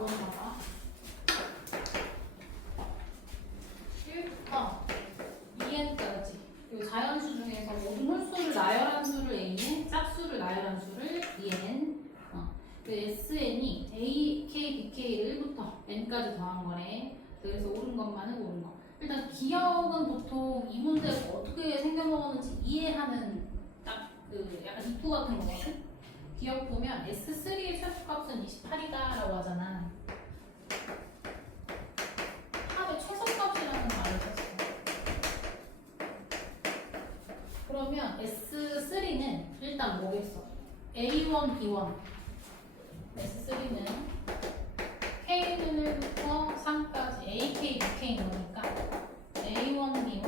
4번 봐봐. 1부터 2n까지 이 자연수 중에서 모든 홀수를 나열한 수를 an, 짝수를 나열한 수를 bn. 그 sn이 a, k, bk를 1부터 n까지 더한 거래. 그래서 옳은 것만은 옳은 거. 일단 기억은 보통 이 문제가 어떻게 생겨먹었는지 이해하는 딱 그 약간 입구 같은 거거든. 기억 보면 S3의 최소값은 28이다라고 하잖아. 합의 최소값이라는 말을 썼어. 그러면 S3는 일단 뭐겠어? A1, B1. S3는 K는부터 3까지 AK, BK인 거니까 A1, B1,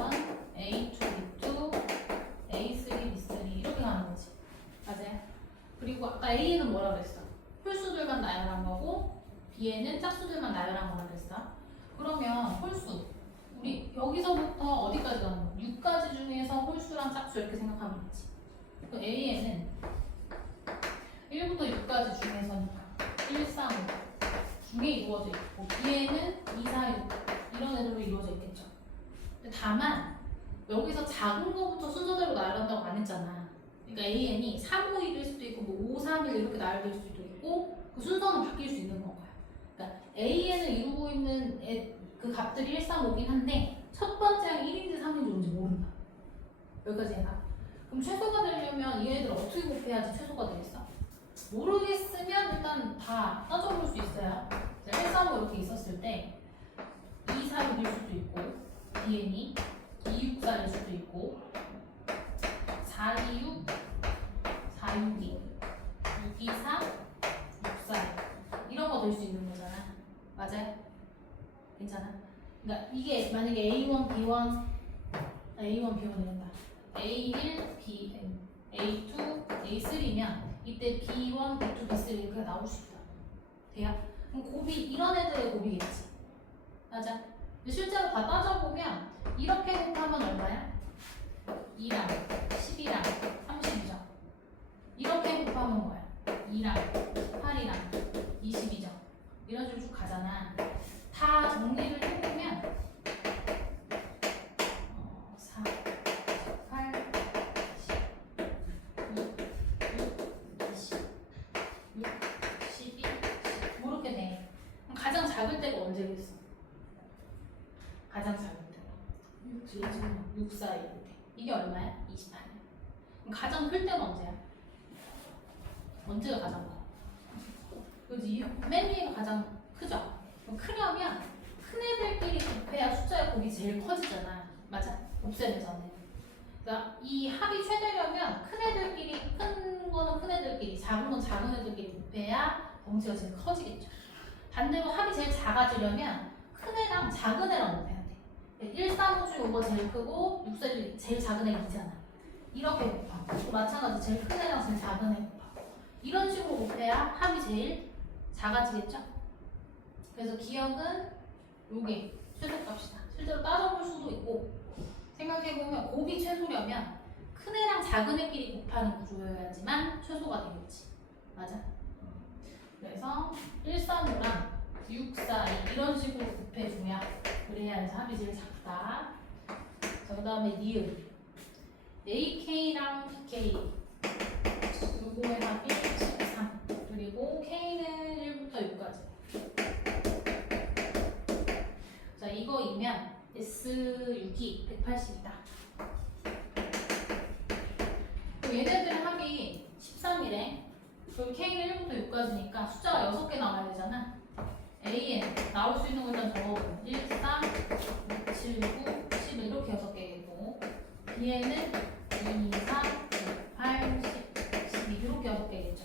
A2, B2, A3, B3 이렇게 가는 거지. 맞아요? 그리고 아까 A는 뭐라 그랬어? 홀수들만 나열한 거고 B에는 짝수들만 나열한 거라 그랬어. 그러면 홀수 우리 여기서부터 어디까지 가는 거야? 6가지 중에서 홀수랑 짝수 이렇게 생각하면 되지. 그 A에는 1부터 6까지 중에서니까 1, 3, 5 중에 이루어져 있고 B에는 2, 4, 6 이런 애들로 이루어져 있겠죠. 근데 다만 여기서 작은 거부터 순서대로 나열한다고 안 했잖아. 그러니까 AN이 3, 5, 1일 수도 있고 뭐 5, 3, 1 이렇게 나열될 수도 있고 그 순서는 바뀔 수 있는 건가요? 그러니까 AN을 이루고 있는 그 값들이 1, 3, 5긴 한데 첫 번째 항이 1인지 3인지 뭔지 모른다. 여기까지 해봐. 그럼 최소가 되려면 얘네들 어떻게 곱해야지 최소가 되겠어? 모르겠으면 일단 다 따져볼 수 있어요. 1, 3, 5 이렇게 있었을 때 2, 4, 6일 수도 있고 DN이 2, 6, 4일 수도 있고 4, 2, 6, 4, 6, 2, 6, 2, 4, 6, 4 이런 거 될 수 있는 거잖아. 맞아요? 괜찮아? 그러니까 이게 만약에 A1, B1 A1, B1 이런다. A1, BN, A2, A3면 이때 B1, B2, B3 이렇게 나올 수 있다. 돼요? 그럼 곱이 이런 애들의 곱이겠지. 맞아? 근데 실제로 다 따져보면 이렇게 곱하면 얼마야? 2랑 10이랑 30이죠. 이렇게 곱하면 뭐야? 2랑 8이랑 22죠. 이런 식으로 쭉 가잖아. 다 정리를 해보면 4, 8, 10, 6, 12, 10 이렇게 돼. 그럼 가장 작을 때가 언제겠어? 가장 작을 때가 6, 4, 1 이게 얼마야? 28이야. 그럼 가장 클 때는 언제야? 언제가 가장 커? 그지? 맨 위가 가장 크죠? 그럼 크려면 큰 애들끼리 곱해야 숫자의 곱이 제일 커지잖아. 맞아? 곱셈의 전에. 그러니까 이 합이 최대려면 큰 애들끼리 큰 거는 큰 애들끼리 작은 건 작은 애들끼리 곱해야 덩치가 제일 커지겠죠. 반대로 합이 제일 작아지려면 큰 애랑 작은 애랑 곱해야 돼. 1, 3, 5 중에 5가 제일 크고 6, 4, 1 제일 작은 애가 2잖아. 이렇게 곱하고 또 마찬가지 제일 큰 애랑 제일 작은 애 곱하고 이런 식으로 곱해야 합이 제일 작아지겠죠? 그래서 기억은 요게 최소값이다. 실제로 따져볼 수도 있고 생각해보면 곱이 최소려면 큰 애랑 작은 애끼리 곱하는 구조여야지만 최소가 되겠지. 맞아? 그래서 1, 3, 5랑 6, 4, 2 이런 식으로 곱해줘야 그래야 해서 합이 제일 작다. 자, 그 다음에 니은 AK랑 BK 요거의 합이 13 그리고 K는 1부터 6까지. 자, 이거이면 S6이 180이다. 얘네들 합이 13이래. 그리고 K는 1부터 6까지니까 숫자가 6개 나와야 되잖아. AN 나올 수 있는 거 일단 적어보면 1, 3, 6, 7, 9, 11 이렇게 6개겠고 B에는 2, 3, 6, 8, 10, 12 이렇게 6개겠죠.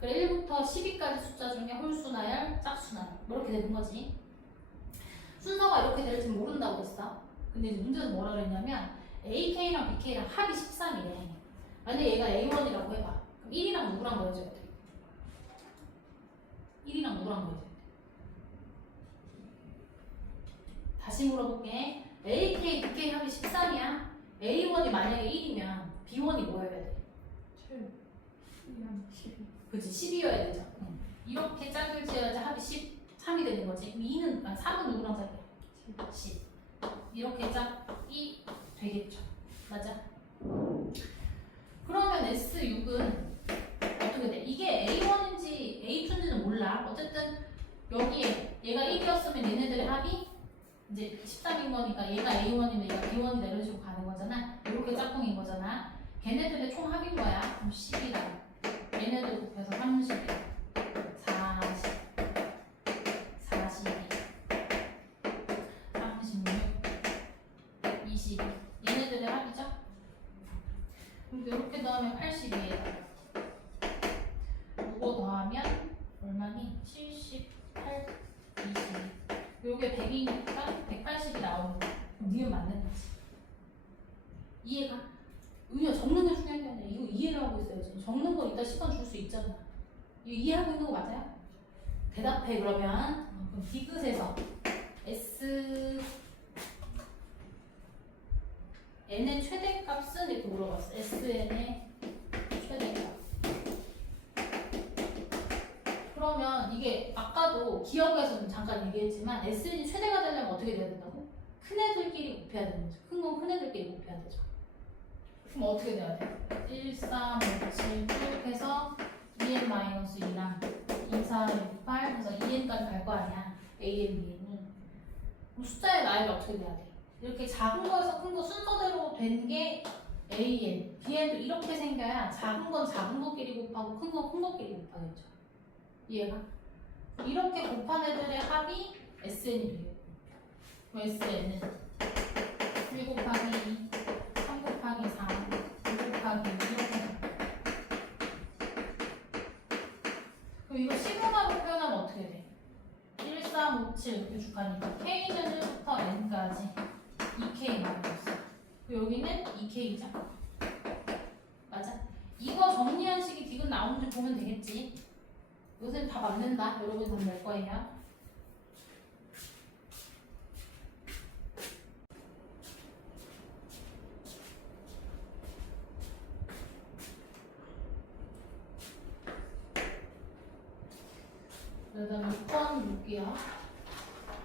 그래 1부터 12까지 숫자 중에 홀수 나열, 짝수 나열 뭐 이렇게 되는 거지. 순서가 이렇게 될지 모른다고 했어. 근데 이제 문제는 뭐라 그랬냐면 AK랑 BK랑 합이 13이래. 만약에 얘가 A1이라고 해봐. 그럼 1이랑 누구랑 더해줘야 돼? 1이랑 누구랑 더해줘야 돼? 다시 물어볼게. AK, BK 합이 13이야. A1이 만약에 1이면 B1이 뭐여야 돼? 7, 12, 그치 12여야 되죠. 이렇게 짝을 지어야지 합이 13 3이 되는 거지. 3은 누구랑 사이야? 10. 이렇게 짝이 되겠죠. 맞아? 그러면 S6은 어떻게 돼? 이게 A1인지 A2인지는 몰라. 어쨌든 여기에 얘가 1이었으면 얘네들의 합이 이제 13인 거니까 얘가 A1이면 얘가 B1이다 이런 식으로 가는 거잖아. 이렇게 짝꿍인 거잖아. 걔네들의 총 합인 거야. 그럼 10이다. 얘네들 곱해서 30, 40, 42, 36, 20. 얘네들의 합이죠? 그럼 이렇게 더하면 82에다가 이거 더하면 얼마니? 78, 20. 요게 100이니까 180이 나오는 거야. 그럼 니은 맞는 거지. 이해가? 은희야 적는 게 중요한 게 아니라 이거 이해를 하고 있어야지. 적는 거 이따 시간 줄 수 있잖아. 이거 이해하고 있는 거 맞아요? 대답해 그러면. 그럼 디귿에서 S n의 최대값은 이렇게 물어봤어. SN의 최대값. 그러면 이게 아까도 기억에서는 잠깐 얘기했지만 SN이 최대가 되려면 어떻게 돼야 된다고? 큰 애들끼리 곱해야 되는 거죠. 큰 건 큰 애들끼리 곱해야 되죠. 그럼 어떻게 돼야 돼? 1, 3, 5, 7 쭉 해서 2n-2랑 2, 4, 6, 8 해서 2n까지 갈 거 아니야. an, bn이. 그럼 숫자의 나이가 어떻게 돼야 돼? 이렇게 작은 거에서 큰 거 순서대로 된 게 an, bn도 이렇게 생겨야 작은 건 작은 것끼리 곱하고 큰 건 큰 것끼리 곱하겠죠. 이해가? 이렇게 곱한 애들의 합이 sn이 돼요. 그럼 sn은 1 곱하기 2, 3 곱하기 4, 5 곱하기 2 이렇게. 그럼 이거 시그마로 표현하면 어떻게 돼? 1, 3, 5, 7 이렇게 축하니까 K는 1부터 N까지 2K 나왔어. 여기는 2K죠. 맞아? 이거 정리한 식이 디귿 나오는지 보면 되겠지. 요새는 다 맞는다. 여러분이 다 낼 거예요. 그다음 6번 볼게요.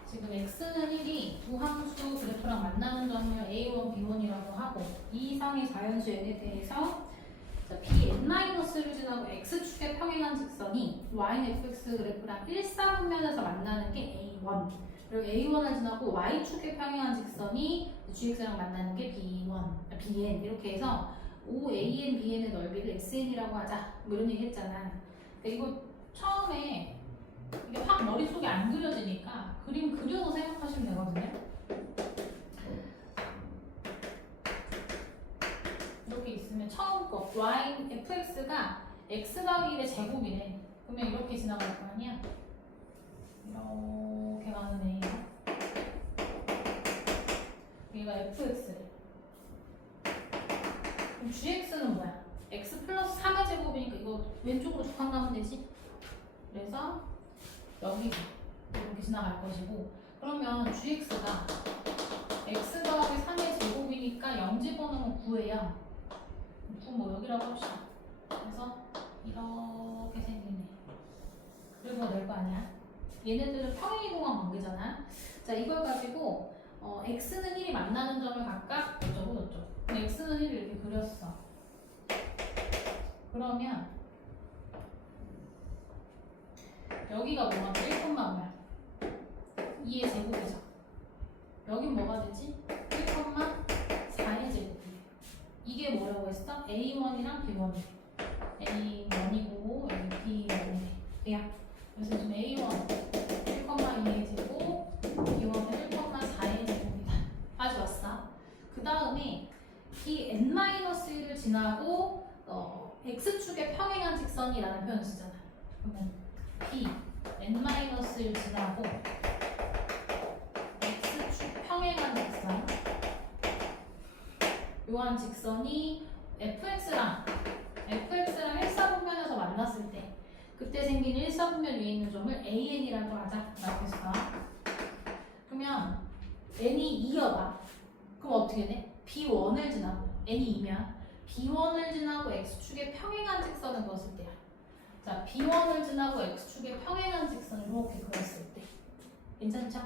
지금 x는 1이 두 함수 그래프랑 만나는 점을 a1, b1이라고 하고 이 이상의 자연수 n에 대해서 bn-를 지나고 x축에 평행한 직선이 y는 fx 그래프랑 1사분면에서 만나는 게 a1 그리고 a1을 지나고 y축에 평행한 직선이 gx랑 만나는 게 b1, bn 이렇게 해서 OAN, BN의 넓이를 XN이라고 하자 뭐 이런 얘기 했잖아. 이거 처음에 이게 확 머릿속에 안 그려지니까 그림 그려서 생각하시면 되거든요. 이렇게 있으면 처음 거 y, fx가 x 더하기 1의 제곱이네. 그러면 이렇게 지나갈 거 아니야? 이렇게 가는 A가 얘가 fx래. 그럼 gx는 뭐야? x 플러스 3의 제곱이니까 이거 왼쪽으로 쭉 가면 되지? 그래서 여기서 이렇게 지나갈 것이고 그러면 gx가 x 더하기 3의 제곱이니까 0 집어넣으면 9예요. 9 뭐 여기라고 합시다. 그래서 이렇게 생기네. 그리고 낼 거 아니야? 얘네들은 평행이동한 관계잖아. 자 이걸 가지고 x는 1이 만나는 점을 각각 어쩌고 저쩌고 x는 1을 이렇게 그렸어. 그러면 여기가 뭐가 돼? 1콤마 뭐야? 2의 제곱이죠. 여긴 뭐가 되지? 1,4의 제곱이에요. 이게 뭐라고 했어? A1이랑 B1. A1이고 B1이래. 야, 그래서 지금 A1 1,2의 제곱, B1은 1,4의 제곱이다. 아주 왔어. 그 다음에 Bn-1을 지나고 X축에 평행한 직선이라는 표현을 쓰잖아. 그러면 Bn-을 지나고 X축 평행한 직선 요한 직선이 fx랑 1사분면에서 만났을 때 그때 생긴 1사분면 위에 있는 점을 an이라고 하자 라고 했어. 그러면 n이 2여봐. 그럼 어떻게 돼? b1을 지나고 n이 2면 b1을 지나고 x축에 평행한 직선을 그었을 때야. 자, B1을 지나고 X축에 평행한 직선을 이렇게 그렸을 때 괜찮죠?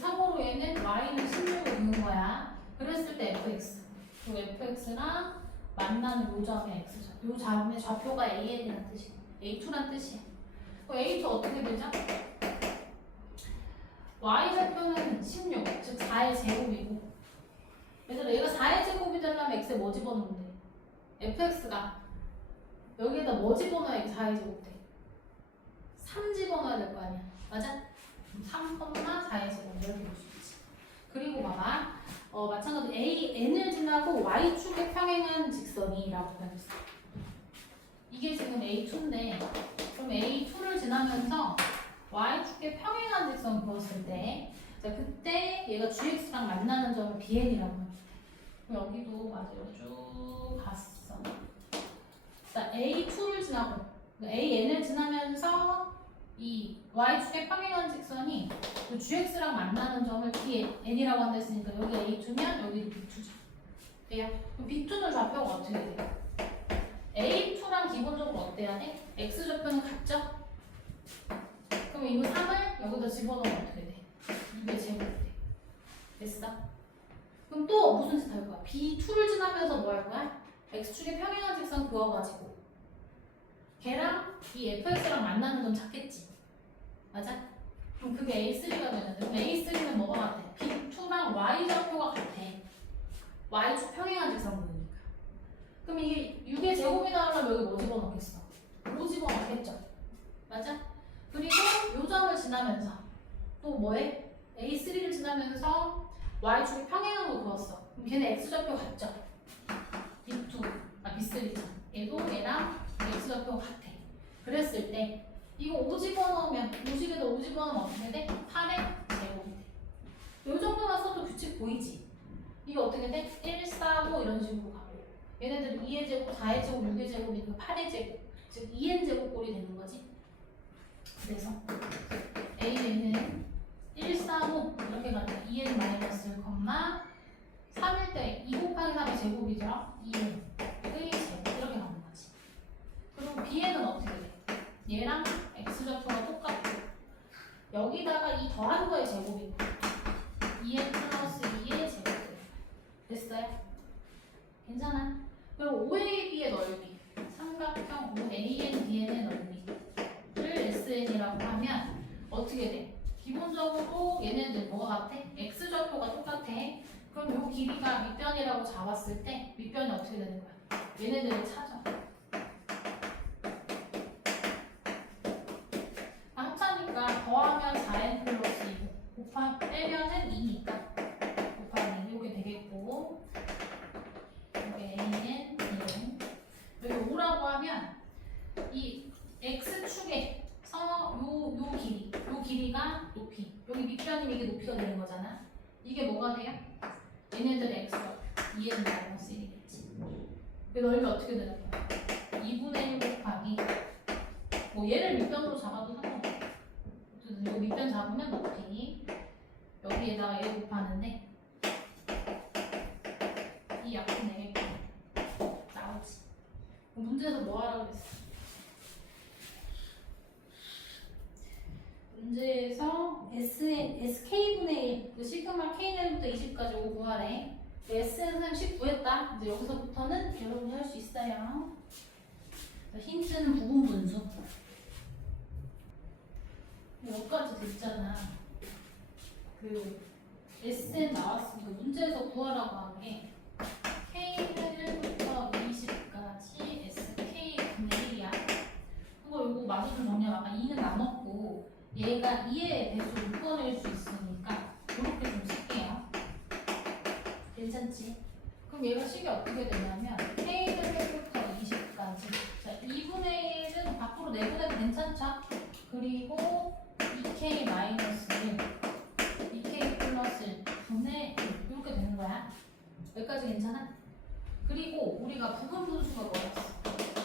참고로 얘는 Y는 16을 그는 거야. 그랬을 때 fx 그리고 fx랑 만나는 요 점이 x죠. 요 점의 좌표가 an이란 뜻이야. a2란 뜻이야. 그럼 a2 어떻게 되죠? y좌표는 16, 즉 4의 제곱이고 얘들아 얘가 4의 제곱이 되려면 x에 뭐 집어넣으면 돼? fx가 여기에다 뭐 집어넣어야 이게 4의 제곱 돼? 3 집어넣어야 될 거 아니야. 맞아? 3, 4의 제곱 이렇게 볼 수 있지. 그리고 봐봐. 마찬가지로 n을 지나고 y축에 평행한 직선이라고 표현했어. 이게 지금 a2인데 그럼 a2를 지나면서 y축에 평행한 직선을 그었을 때 자, 그때 얘가 gx랑 만나는 점을 bn이라고 합니다. 여기도 맞아. 쭉 갔어. 자, a2를 지나고 an을 지나면서 이 y축에 평행한 직선이 그 gx랑 만나는 점을 bn이라고 한다 했으니까 여기 a2면 여기도 b2죠. 돼요? 그럼 b2는 좌표가 어떻게 돼요? a2랑 기본적으로 어때야 돼? x좌표는 같죠? 그럼 이거 3을 여기다 집어넣으면 어떻게 돼? 2의 제곱이 돼. 됐어? 그럼 또 무슨 짓 할 거야? b2를 지나면서 뭐 할 거야? x축에 평행한 직선 그어가지고 걔랑 이 fx랑 만나는 점 찾겠지. 맞아? 그럼 그게 A3가 되는데 그럼 A3는 뭐가 같아? B2랑 Y좌표가 같아. Y축 평행한 직선 그으니까. 그럼 이게 6의 제곱이 나오려면 여기 뭐 집어넣겠어? 5 집어넣겠죠. 맞아? 그리고 요 점을 지나면서 또 뭐해? A3를 지나면서 Y축이 평행한 거 그었어. 그럼 걔네 X좌표 같죠? B2, B3죠. 얘도 얘랑 X좌표 같아. 그랬을 때 이거 5 집어넣으면 무식에다 5 집어넣으면 어떻게 돼? 8의 제곱이 돼. 요 정도만 써도 규칙 보이지? 이게 어떻게 돼? 1, 4, 5 이런 식으로 가고 얘네들은 2의 제곱, 4의 제곱, 6의 제곱이니까 8의 제곱 즉 2n 제곱꼴이 되는 거지. 그래서 A는 1, 4, 5 이렇게 가면 2n 마이너스 1, 3일 때 2 곱하기 3의 제곱이죠. 2n의 제곱 이렇게 가는 거지. 그리고 B에는 어떻게 돼? 얘랑 x좌표가 똑같고 여기다가 이 더한 거의 제곱이고 2n 플러스 2의 제곱 됐어요? 괜찮아? 그리고 OAB의 넓이 삼각형 OANBN의 넓이를 SN이라고 하면 어떻게 돼? 기본적으로 얘네들 뭐가 같아? x좌표가 똑같아. 그럼 요 길이가 밑변이라고 잡았을 때 밑변이 어떻게 되는 거야? 얘네들을 찾아. 합차니까 더하면 4n 플러스 2 빼면은 2니까 곱하기 이게 되겠고 여기 a는 2n 여기 5라고 하면 이 x축에서 요 길이가 높이 여기 밑변이면 이게 높이가 되는 거잖아. 이게 뭐가 돼요? 얘네들의 x가 2n 마이너스 1이겠지. 그 넓이 어떻게 되는 거야? 2분의 1 곱하기 뭐 얘를 밑변으로 잡아도 상관없어. 어쨌든 요 밑변 잡으면 높이 여기에다가 얘 곱하는데 이 약분 내겠고 나오지. 문제에서 뭐 하라고 그랬어? 문제에서 SK분의 1, 그 시그마 K내부터 20까지 오 구하래. S는 선생님 10 구했다. 이제 여기서부터는 여러분이 할 수 있어요. 힌트는 부분 분수. 여기까지 됐잖아. 그 SN 나왔으니까 문제에서 구하라고 한 게 K는 1부터 20까지 SK분의 1이야. 그거 요거 마저 좀 정리하면 아까 2는 나눴고 얘가 2의 배수를 묶어낼 수 있으니까 이렇게 좀 쓸게요. 괜찮지? 그럼 얘가 식이 어떻게 되냐면 K는 1부터 20까지 자 2분의 1은 밖으로 내보내도 괜찮죠? 그리고 2K 마이너스 1 2K 플러스 1 분의 1 이렇게 되는 거야. 여기까지 괜찮아? 그리고 우리가 부분 분수가 뭐였어?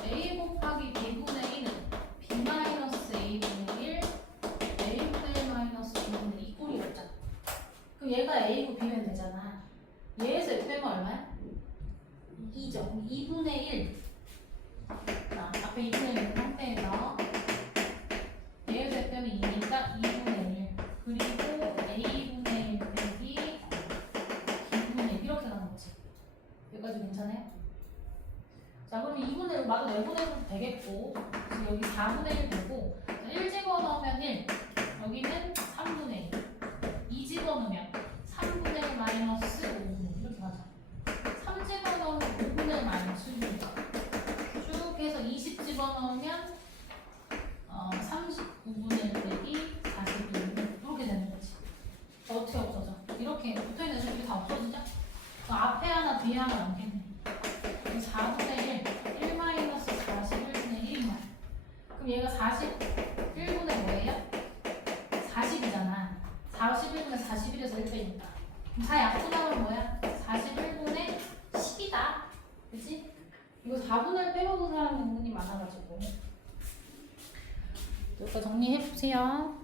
A 곱하기 B분의 1은 B 마이너스 A분의 1 A분의 1 마이너스 B분의 2 꼴이었잖아. 그럼 얘가 A고 B면 되잖아. 얘에서 F 빼면 얼마야? 2죠. 2 자, 그럼 2분의 1 마저 내보내도 되겠고, 그래서 여기 4분의 1 되고, 1 집어넣으면 1, 여기는 3분의 1, 2 집어넣으면 3분의 1 마이너스 5분의 1 이렇게 가자. 3 집어넣으면 5분의 1 마이너스 6이니까 쭉 해서 20 집어넣으면 39분의 1 빼기 41 이렇게 되는 거지. 어떻게 없어져? 이렇게 붙어있는 수식이 다 없어지죠? 앞에 하나 뒤에 하나 남겠네. 4분의 1, 1 마이너스 41분의 1인 거야. 그럼 얘가 41분의 뭐예요? 40이잖아. 41분의 41에서 1 빼니까. 그럼 4 약분하면 뭐야? 41분의 10이다. 그치? 이거 4분의 1 빼먹은 사람이 은근히 많아가지고. 이거 정리해보세요.